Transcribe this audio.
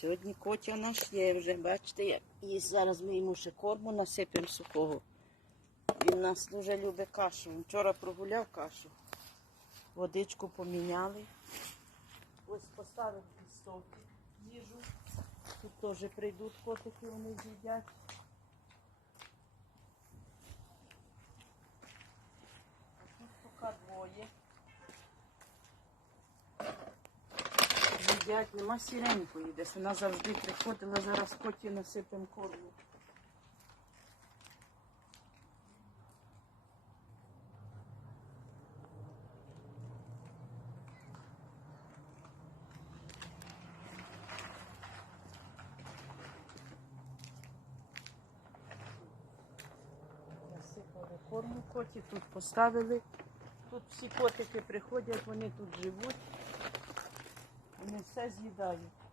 Сьогодні котя наш є вже, бачите, як їсть. Зараз ми йому ще корму насипемо сухого. Він нас дуже любить кашу. Вчора прогуляв кашу. Водичку поміняли. Ось поставив стовпи їжу. Тут теж прийдуть котики, вони з'їдять. А тут поки двоє. Їдять, нема сіренької десь. Вона завжди приходила, зараз коті насипемо корму. Насипали корму коті, тут поставили. Тут всі котики приходять, вони тут живуть. as lhe.